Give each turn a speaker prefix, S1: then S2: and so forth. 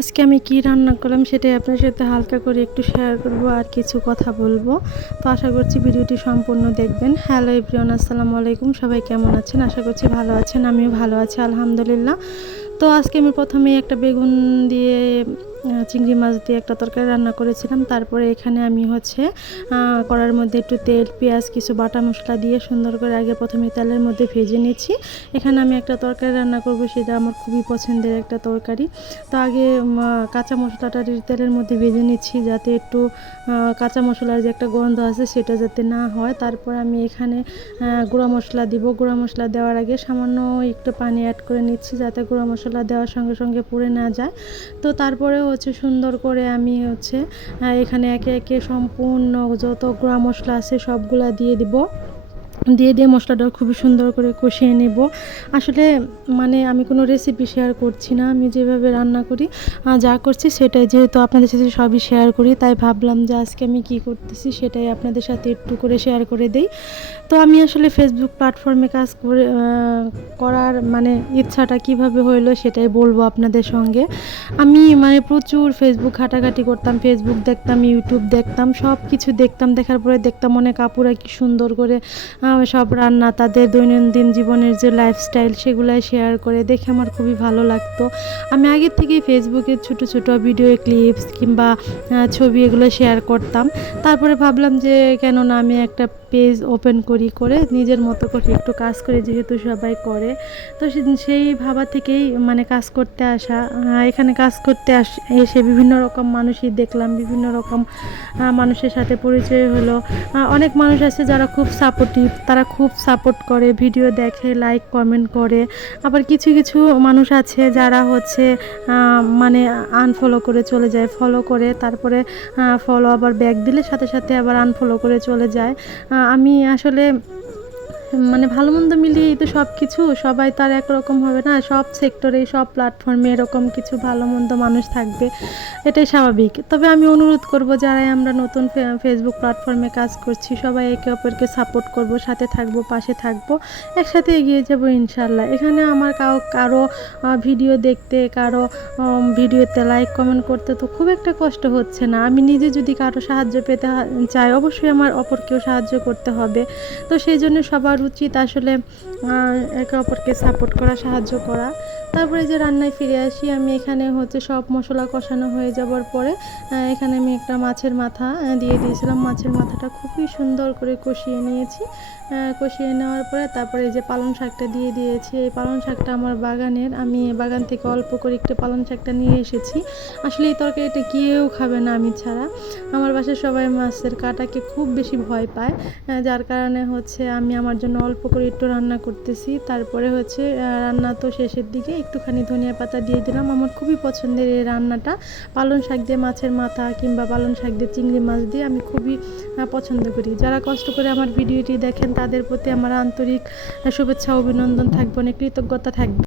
S1: আজকে আমি কি রান্না করলাম সেটাই আপনার সাথে হালকা করে একটু শেয়ার করব আর কিছু কথা বলব। তো আশা করছি ভিডিওটি সম্পূর্ণ দেখবেন। হ্যালো এভরিওয়ান আসসালামু আলাইকুম। সবাই কেমন আছেন? আশা করছি ভালো আছেন, আমিও ভালো আছি, আলহামদুলিল্লাহ। তো আজকে আমি প্রথমেই একটা বেগুন দিয়ে চিংড়ি মাছ দিয়ে একটা তরকারি রান্না করেছিলাম। তারপরে এখানে আমি হচ্ছে কড়ার মধ্যে একটু তেল, পেঁয়াজ, কিছু বাটা মশলা দিয়ে সুন্দর করে আগে প্রথমে তেলের মধ্যে ভেজে নিচ্ছি। এখানে আমি একটা তরকারি রান্না করব, সেটা আমার খুবই পছন্দের একটা তরকারি। তো আগে কাঁচা মশলাটা তেলের মধ্যে ভেজে নিচ্ছি, যাতে একটু কাঁচা মশলার যে একটা গন্ধ আছে, সেটা যাতে না হয়। তারপর আমি এখানে গুঁড়া মশলা দিব। গুঁড়া মশলা দেওয়ার আগে সামান্য একটু পানি অ্যাড করে নিচ্ছি, যাতে গুঁড়া মশলা দেওয়ার সঙ্গে সঙ্গে পুড়ে না যায়। তো তারপরে হচ্ছে সুন্দর করে আমি হচ্ছে এখানে একে একে সম্পূর্ণ যত গুঁড়া মশলা আছে সবগুলা দিয়ে দিব। দিয়ে দিয়ে মশলাটা খুবই সুন্দর করে কষিয়ে নেব। আসলে মানে আমি কোনো রেসিপি শেয়ার করছি না, আমি যেভাবে রান্না করি যা করছি সেটাই। যেহেতু আপনাদের সাথে সবই শেয়ার করি, তাই ভাবলাম যে আজকে আমি কি করতেছি সেটাই আপনাদের সাথে একটু করে শেয়ার করে দেই। তো আমি আসলে ফেসবুক প্ল্যাটফর্মে কাজ করে করার মানে ইচ্ছাটা কীভাবে হইল সেটাই বলব আপনাদের সঙ্গে। আমি মানে প্রচুর ফেসবুক ঘাটাঘাটি করতাম ফেসবুক দেখতাম ইউটিউব দেখতাম সব কিছু দেখতাম, দেখার পরে দেখতাম অনেক আপুরা কি সুন্দর করে সব রান্না, তাদের দৈনন্দিন জীবনের যে লাইফস্টাইল সেগুলাই শেয়ার করে দেখে আমার খুবই ভালো লাগতো। আমি আগের থেকেই ফেসবুকে ছোট ছোট ভিডিও ক্লিপস কিংবা ছবি এগুলো শেয়ার করতাম। তারপরে ভাবলাম যে কেন না আমি একটা পেজ ওপেন করি, করে নিজের মতো করে একটু কাজ করে যেহেতু সবাই করে, তো সেই ভাবা থেকেই মানে কাজ করতে আসা এখানে কাজ করতে আস, এসে বিভিন্ন রকম মানুষই দেখলাম, বিভিন্ন রকম মানুষের সাথে পরিচয় হলো অনেক মানুষ আছে যারা খুব সাপোর্টিভ তারা খুব সাপোর্ট করে ভিডিও দেখে লাইক কমেন্ট করে, আবার কিছু কিছু মানুষ আছে যারা হচ্ছে মানে আনফলো করে চলে যায় ফলো করে, তারপরে ফলো আবার ব্যাক দিলে সাথে সাথে আবার আনফলো করে চলে যায় আমি আসলে মানে ভালো মন্দ মিলিয়েই তো সব কিছু সবাই তো আর একরকম হবে না, সব সেক্টরে সব প্ল্যাটফর্মে এরকম কিছু ভালো মন্দ মানুষ থাকবে। এটাই স্বাভাবিক। তবে আমি অনুরোধ করব, যারাই আমরা নতুন ফেসবুক প্ল্যাটফর্মে কাজ করছি, সবাই একে অপরকে সাপোর্ট করব, সাথে থাকব, পাশে থাকব, একসাথে এগিয়ে যাব ইনশাল্লাহ এখানে আমার কাউ কারও ভিডিও দেখতে, কারও ভিডিওতে লাইক কমেন্ট করতে তো খুব একটা কষ্ট হচ্ছে না। আমি নিজে যদি কারও সাহায্য পেতে চাই, অবশ্যই আমার অপরকেও সাহায্য করতে হবে। তো সেই জন্য সবার উচিত আসলে একে অপরকে সাপোর্ট করা, সাহায্য করা। তারপরে যে রান্নায় ফিরে আসি, আমি এখানে হচ্ছে সব মশলা কষানো হয়ে যাওয়ার পরে এখানে আমি একটা মাছের মাথা দিয়ে দিয়েছিলাম। মাছের মাথাটা খুবই সুন্দর করে কষিয়ে নিয়েছি। কষিয়ে নেওয়ার পরে তারপরে যে পালং শাকটা দিয়ে দিয়েছি। এই পালং শাকটা আমার বাগানের, আমি বাগান থেকে অল্প করে একটু পালং শাকটা নিয়ে এসেছি। আসলে এই তরকারিটা কেউ খাবে না আমি ছাড়া। আমার বাসায় সবাই মাছের কাটাকে খুব বেশি ভয় পায় যার কারণে হচ্ছে আমি আমার জন্য অল্প করে একটু রান্না করতেছি। তারপরে হচ্ছে রান্না তো শেষের দিকে একটুখানি ধনিয়া পাতা দিয়ে দিলাম। আমার খুবই পছন্দের এই রান্নাটা। পালং শাক দিয়ে মাছের মাথা কিংবা পালং শাক দিয়ে চিংড়ি মাছ দিয়ে আমি খুবই পছন্দ করি। যারা কষ্ট করে আমার ভিডিওটি দেখেন, তাদের প্রতি আমার আন্তরিক শুভেচ্ছা, অভিনন্দন থাকবে, অনেক কৃতজ্ঞতা থাকবে।